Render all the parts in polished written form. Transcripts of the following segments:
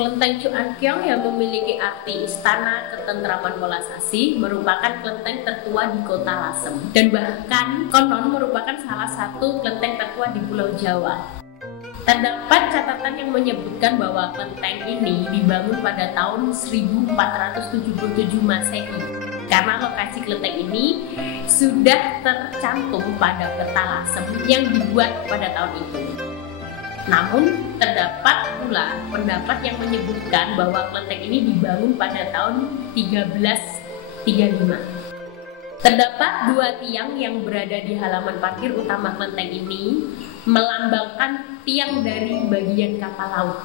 Kelenteng Chuankyong yang memiliki arti istana ketentraman Molasasi merupakan kelenteng tertua di kota Lasem dan bahkan konon merupakan salah satu kelenteng tertua di Pulau Jawa. Terdapat catatan yang menyebutkan bahwa kelenteng ini dibangun pada tahun 1477 Masehi karena lokasi kelenteng ini sudah tercantum pada peta Lasem yang dibuat pada tahun itu. Namun, terdapat pula pendapat yang menyebutkan bahwa kelenteng ini dibangun pada tahun 1335. Terdapat dua tiang yang berada di halaman parkir utama kelenteng ini melambangkan tiang dari bagian kapal laut.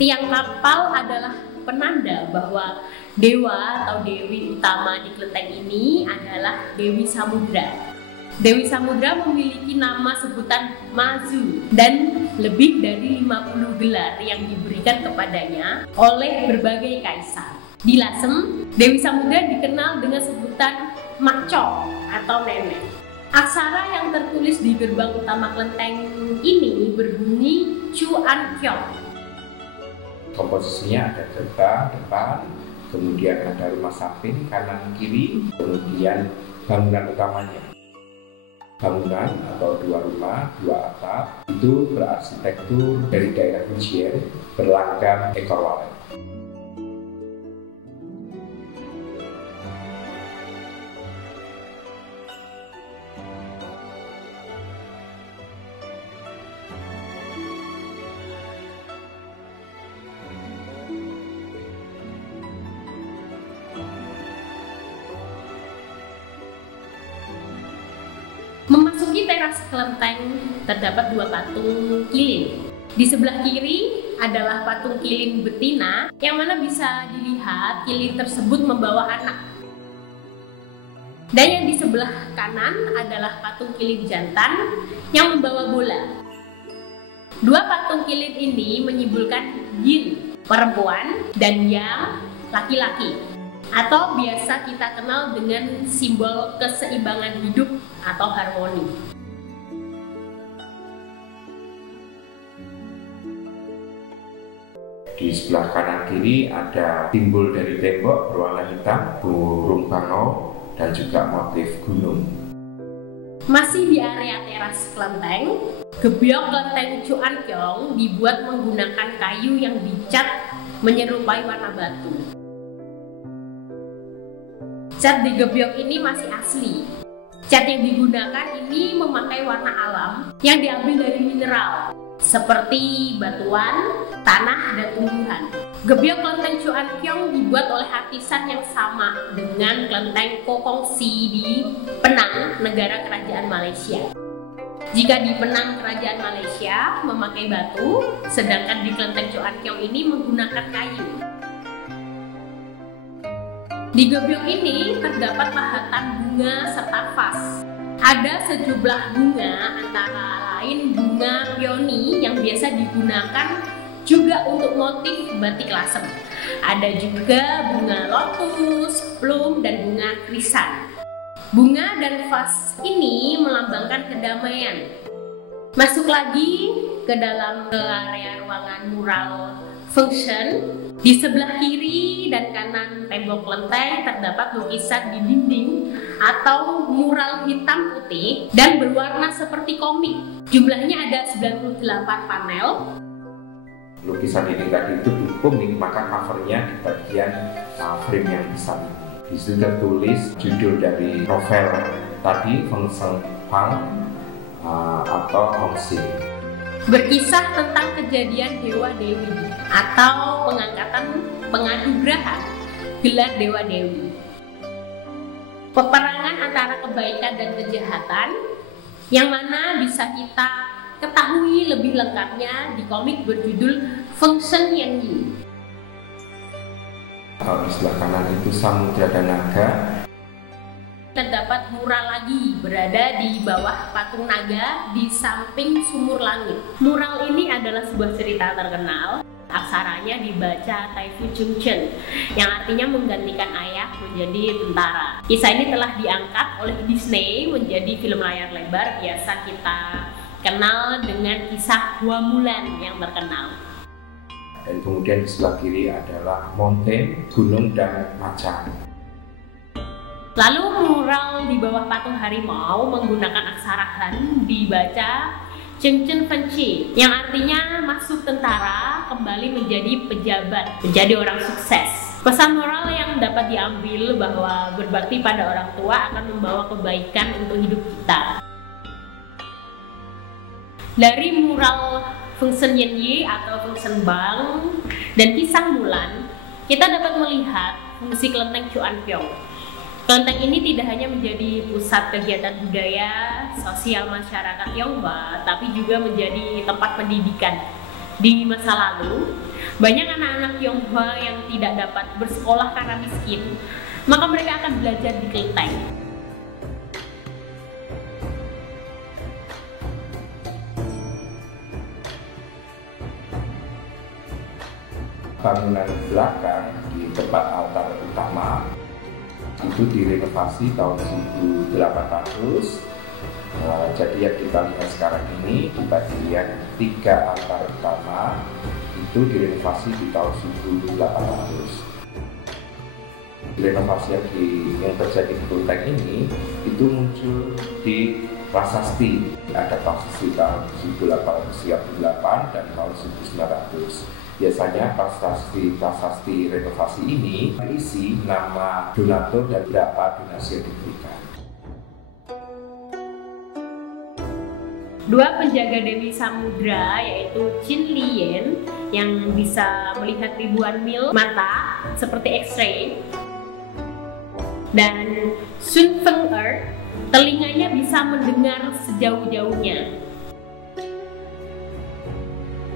Tiang kapal adalah penanda bahwa dewa atau dewi utama di kelenteng ini adalah Dewi Samudra. Dewi Samudra memiliki nama sebutan Mazu dan lebih dari 50 gelar yang diberikan kepadanya oleh berbagai kaisar. Di Lasem, Dewi Samudra dikenal dengan sebutan Makco atau Nenek. Aksara yang tertulis di gerbang utama kelenteng ini berbunyi Chuankyong. Komposisinya ada gerbang depan, kemudian ada rumah samping kanan kiri, kemudian bangunan utamanya. Bangunan atau dua rumah, dua atap itu berarsitektur dari daerah Fujian berlanggam ekor walet. Memasuki teras kelenteng terdapat dua patung kilin. Di sebelah kiri adalah patung kilin betina yang mana bisa dilihat kilin tersebut membawa anak. Dan yang di sebelah kanan adalah patung kilin jantan yang membawa bola. Dua patung kilin ini menyimbolkan yin, perempuan, dan yang, laki-laki. Atau biasa kita kenal dengan simbol keseimbangan hidup atau harmoni. Di sebelah kanan kiri ada simbol dari tembok berwarna hitam, burung bangau, dan juga motif gunung. Masih di area teras kelenteng, gebyok kelenteng Chuankyong dibuat menggunakan kayu yang dicat menyerupai warna batu. Cat di gebyok ini masih asli. Cat yang digunakan ini memakai warna alam yang diambil dari mineral seperti batuan, tanah, dan tumbuhan. Gebyok kelenteng Chuankyong dibuat oleh artisan yang sama dengan kelenteng Kokongsi di Penang, negara kerajaan Malaysia. Jika di Penang, kerajaan Malaysia memakai batu, sedangkan di kelenteng Chuankyong ini menggunakan kayu. Di gebyok ini terdapat pahatan bunga serta vas. Ada sejumlah bunga antara lain bunga peony yang biasa digunakan juga untuk motif batik Lasem. Ada juga bunga lotus, plum, dan bunga krisan. Bunga dan vas ini melambangkan kedamaian. Masuk lagi ke dalam area ruangan mural function. Di sebelah kiri dan kanan tembok kelenteng terdapat lukisan di dinding atau mural hitam putih dan berwarna seperti komik. Jumlahnya ada 98 panel. Lukisan ini tadi itu komik, maka covernya di bagian frame yang besar ini. Di situ tertulis judul dari novel tadi, Feng Sheng Pang atau Hong Xing. Berkisah tentang kejadian Dewa Dewi atau pengangkatan penganugerah gelar Dewa Dewi. Peperangan antara kebaikan dan kejahatan yang mana bisa kita ketahui lebih lengkapnya di komik berjudul Feng Sheng Yang Yi. Kalau di sebelah kanan itu samudra dan naga. Terdapat mural lagi berada di bawah patung naga di samping sumur langit. Mural ini adalah sebuah cerita terkenal. Aksaranya dibaca Tai Fu Chung Chen yang artinya menggantikan ayah menjadi tentara. Kisah ini telah diangkat oleh Disney menjadi film layar lebar biasa kita kenal dengan kisah Hua Mulan yang terkenal. dan kemudian di sebelah kiri adalah mountain, gunung dan macan. Lalu mural di bawah patung harimau menggunakan aksara Han dibaca Chengchen Fenci, yang artinya masuk tentara kembali menjadi pejabat, menjadi orang sukses. Pesan moral yang dapat diambil bahwa berbakti pada orang tua akan membawa kebaikan untuk hidup kita. Dari mural Fungsen Yenyi atau Fungsen Bang dan Kisah Mulan, kita dapat melihat fungsi kelenteng Chuanpyong. Kelenteng ini tidak hanya menjadi pusat kegiatan budaya, sosial masyarakat Tionghoa, tapi juga menjadi tempat pendidikan. Di masa lalu, banyak anak-anak Tionghoa yang tidak dapat bersekolah karena miskin, maka mereka akan belajar di kelenteng. Bangunan belakang di tempat altar utama itu direnovasi tahun 1800. Jadi yang kita lihat sekarang ini di bagian 3 altar utama itu direnovasi di tahun 1800. Renovasi yang terjadi di kelenteng ini itu muncul di prasasti, ada prasasti tahun 1838 dan tahun 1900. Biasanya prasasti renovasi ini berisi nama donatur dan berapa donasi yang diberikan. Dua penjaga Dewi Samudra yaitu Qin Liyan yang bisa melihat ribuan mil mata seperti X-ray, dan Sun Feng-er telinganya bisa mendengar sejauh-jauhnya.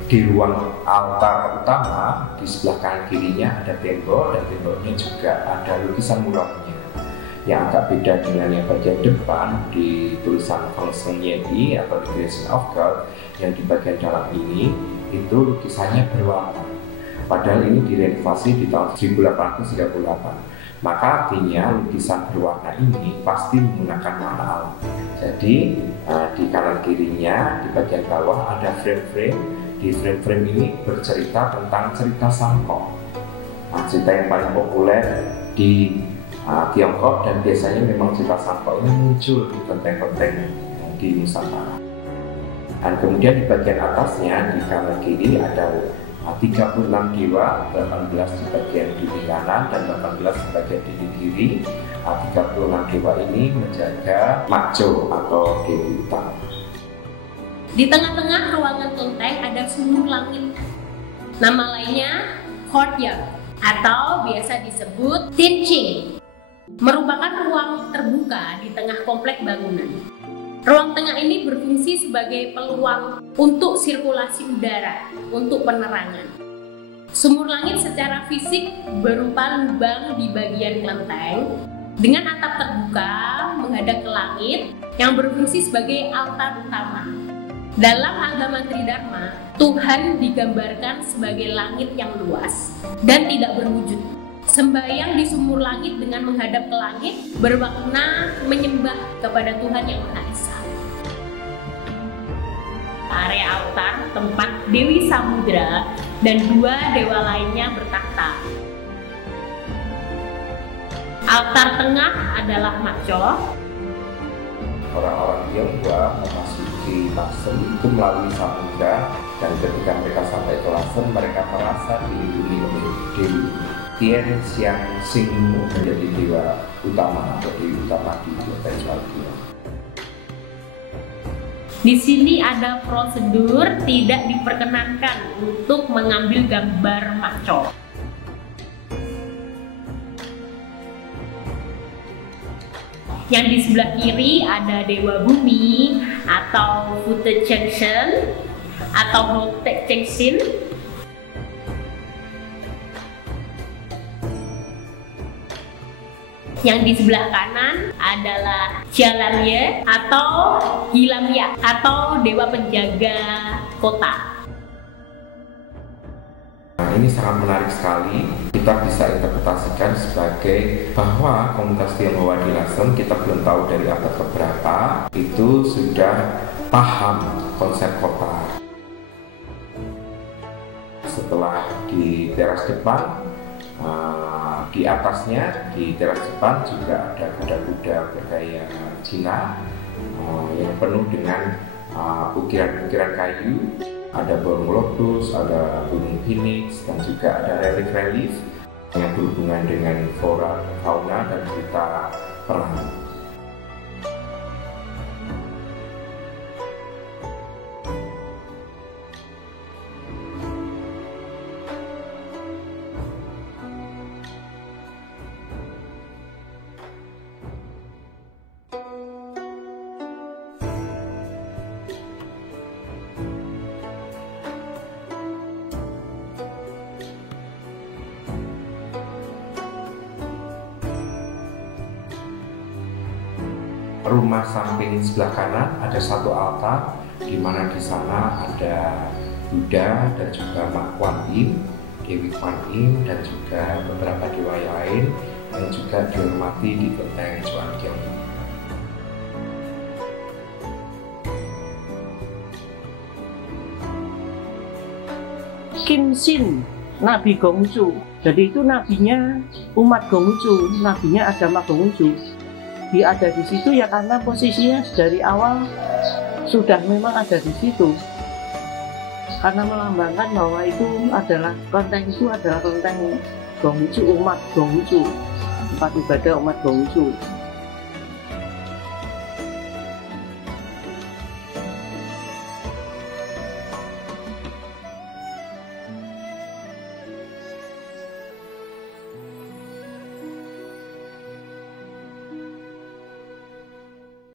Di ruang altar utama, di sebelah kanan kirinya ada tembok, dan temboknya juga ada lukisan muralnya. Yang agak beda dengan yang bagian depan di tulisan Fungsen Yenyi atau The Creation of God, yang di bagian dalam ini itu lukisannya berwarna. Padahal ini direnovasi di tahun 1838. Maka artinya lukisan berwarna ini pasti menggunakan warna alam. Jadi di kanan kirinya di bagian bawah ada frame-frame. Di frame-frame ini bercerita tentang cerita Sangkok. Cerita yang paling populer di Tiongkok, dan biasanya memang cerita Sangkok ini muncul di kelenteng-kelenteng di Nusantara. Dan kemudian di bagian atasnya di kanan kiri ada 36 dewa, 18 di bagian dinding kanan dan 18 di bagian dinding kiri. 36 dewa ini menjaga Makjo atau Dewi Utama. Di tengah-tengah ruangan kelenteng ada sumur langit. Nama lainnya courtyard atau biasa disebut Tinching. Merupakan ruang terbuka di tengah komplek bangunan. Ruang tengah ini berfungsi sebagai peluang untuk sirkulasi udara, untuk penerangan. Sumur langit secara fisik berupa lubang di bagian kelenteng dengan atap terbuka menghadap ke langit yang berfungsi sebagai altar utama. Dalam agama Tridharma, Tuhan digambarkan sebagai langit yang luas dan tidak berwujud. Sembahyang di sumur langit dengan menghadap ke langit bermakna menyembah kepada Tuhan yang Maha Esa. Area altar tempat Dewi Samudra dan 2 dewa lainnya bertakhta. Altar tengah adalah Makjo. Orang-orang Tionghoa memasuki Lasem itu melalui samudra, dan ketika mereka sampai ke Lasem, mereka merasa dilindungi oleh Dewi Tien Siang Sing menjadi dewa utama atau dewi utama di kota Chuanpyong. Di sini ada prosedur tidak diperkenankan untuk mengambil gambar Makjo. Yang di sebelah kiri ada Dewa Bumi atau Fute Chengsen atau Hotek Chengsin. Yang di sebelah kanan adalah Jialamye atau Gilamya atau Dewa Penjaga Kota. Ini sangat menarik sekali. Kita bisa interpretasikan sebagai bahwa komunitas Tionghoa di Lasem, kita belum tahu dari abad keberapa, itu sudah paham konsep kota. Setelah di teras depan, di atasnya di teras depan juga ada kuda-kuda bergaya Cina yang penuh dengan ukiran-ukiran kayu. Ada burung lotus, ada burung phoenix, dan juga ada relief-relief yang berhubungan dengan flora, fauna, dan cerita perang. Rumah samping sebelah kanan ada satu altar, di mana di sana ada Buddha dan juga Mak Kuan Yin, Dewi Kuan Yin, dan juga beberapa dewa lain yang juga dihormati di kelenteng Chuanqiang. Kim Sin, Nabi Gongsu. Jadi itu nabinya umat Gongsu, nabinya agama Gongsu. Dia ada di situ ya karena posisinya dari awal sudah memang ada di situ. Karena melambangkan bahwa itu adalah kelenteng Gongsu, umat Gongsu, tempat ibadah umat Gongsu.